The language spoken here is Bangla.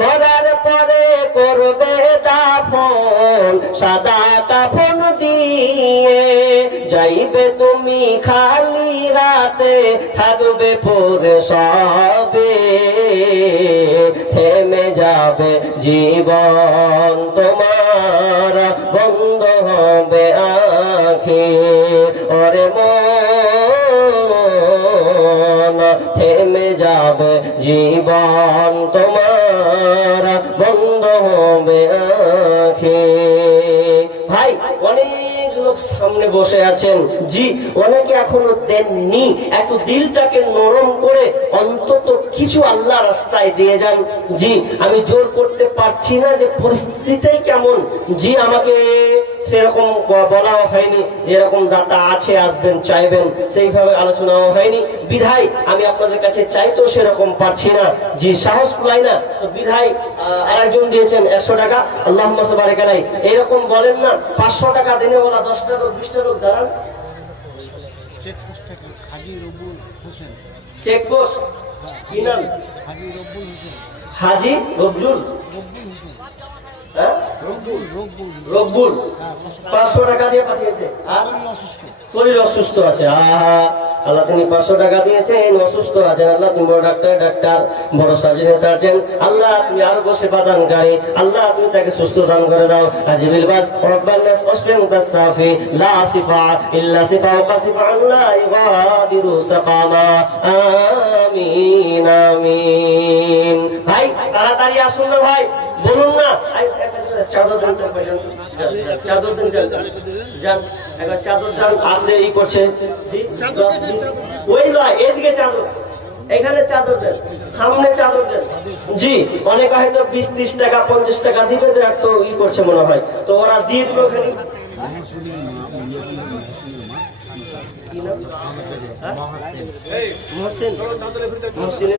মরার পরে করবে দাফন সাদা কাফন দিয়ে, যাইবে তুমি খালি হাতে থাকবে পরে সবে, থেমে যাবে জীবন তোমার বন্ধ হবে আঁখি, ওরে মন থেমে যাবে জীবন তোমার বন্ধ হবে আঁখি। ভাই অনেক লোক সামনে বসে আছেন, জি অনেকে এখনো দেননি, একটু দিলটাকে নরম করে অন্তত কিছু আল্লাহ রাস্তায় দিয়ে যান। জি আমি জোর করতে পারছি না যে পরিস্থিতিটাই কেমন, জি আমাকে সেরকম বলাও হয়নি, যেরকম দাতা আছে আসবেন চাইবেন সেইভাবে আলোচনাও হয়নি, বিধায় আমি আপনাদের কাছে চাইতেও সেরকম পারছি না, জি সাহস কুলাই না, তো বিধায় আরেকজন দিয়েছেন 100 টাকা, আল্লাহুম্মা বারিক আলাইহি, এরকম বলেন না 500 টাকা দিনে ওরা 10টা লোক 20টা লোক দাঁড়ান। চেকপোস্ট থেকে হাজী রব্বুল হোসেন। চেকপোস্ট কি নাম? হাজী রব্বুল হোসেন। হাজী রব্বুল, রব্বুল হোসেন। হ্যাঁ রব্বুল রব্বুল রব্বুল হ্যাঁ 500 টাকা দিয়ে পাঠিয়েছে। আর অসুস্থ। শরীর অসুস্থ আছে, আহা আল্লাহ তুমি 500 টাকা দিয়েছেন, অসুস্থ আছেন আল্লাহ, তুমি বড় ডাক্তার বড় সার্জন, আল্লাহ তুমি আরো বসে পাদানকারী, আল্লাহ তুমি তাকে সুস্থ দান করে দাও। আজিবিল বাস রব্বান নাস ওয়াসফিন তাসাফি লা সিফা ইল্লা সিফা ওয়াসিফা লা ইগাদিরু সাকামা, আমিন আমিন। ভাই তাড়াতাড়ি আসুন না ভাই, বলুন না চাদর দেন, চাদর দেন, যান একবার চাদর যান, আসলে ই করছে, জি ওই নয় এদিকে চাদর, এখানে চাদর দেন, সামনে চাদর দেন, জি অনেকে হয়তো 20-30 টাকা 50 টাকা দিবে, তো একটু ই করছে মনে হয়, তো ওরা দিয়ে দিল ওখানে। কি নাম? মহসিন।